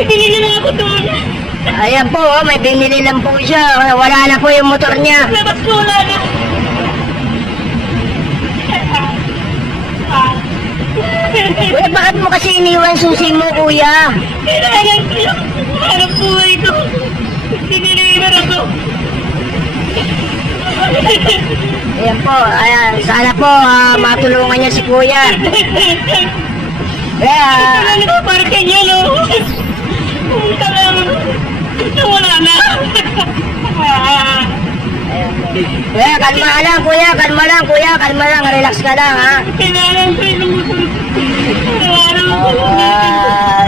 Binili na ako doon. Ayan po, oh, may binili lang po siya. Wala na po yung motor niya. Labas ko wala na. Kuya, bakit mo kasi iniwan susi mo, kuya? Kailangan ko yung hanap buhay ko. Siniliwan ako. Ayan po, ayan. Sana po matulungan niya si kuya. Kaya, Kailangan ko para kanya, no? Pumunta lang. Wala na. kuya, kalma lang, kuya. Kalma lang, kuya. Kalma lang. Relax ka lang, ha? Kailangan ko yung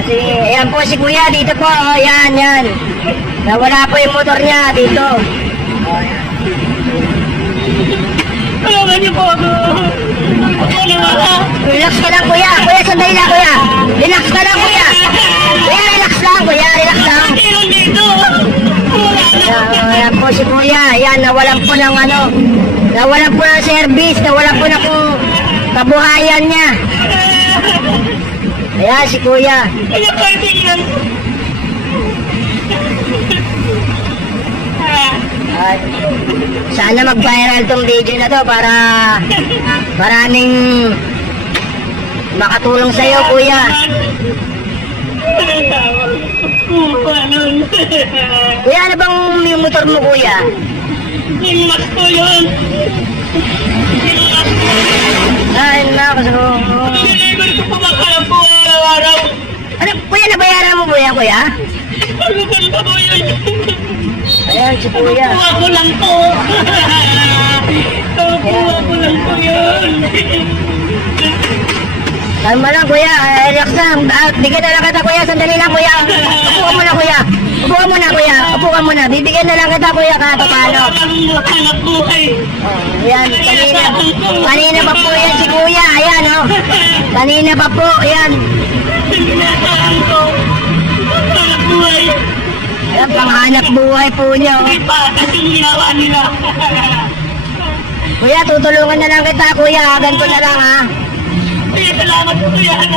Sige, ayan po si kuya. Dito po, oh, yan, yan. Nawala po yung motor niya dito. Tulungan niyo po ako. Wala. Relax ka lang, kuya. Kuya, sandali lang, kuya. Relax ka lang, kuya. Kuya, relax lang, kuya. Relax lang. Tingnan dito. Wala na. Ayan po si kuya. Ayan, nawalan po ng ano. Nawalan po ng service. Nawalan po ng kabuhayan niya. Ayan, si kuya. Kaya kayo tingnan. At sana mag-viral tong video na to para maraming makatulong sa iyo, kuya. Kuya, ano bang yung motor mo, kuya? Yung mas ko yun. Ay, nako. Deliver ko pa maghanap po araw-araw. Ano, kuya, nabayaran mo, kuya, kuya? Ano ganito po yun? Ayan, si kuya. Kuha ko lang po. Kuha ko lang po yun. Kalma lang, kuya. Relax lang. Bigyan na lang kita, kuya. Sandali lang, kuya. Upo ka muna, kuya. Upo ka muna, kuya. Upo ka muna. Bibigyan na lang kita, kuya, kahit paano. Hanap buhay. Oh, ayan, kanina pa po yan si kuya. Ayan, oh. Kanina pa po, ayan. Sinasaan ko. Hanap buhay. Ayan, panghanap buhay po niyo. Hindi pa kasi ginawa nila. Kuya, tutulungan na lang kita, kuya. Ganito na lang, ha. Kaya salamat po yan.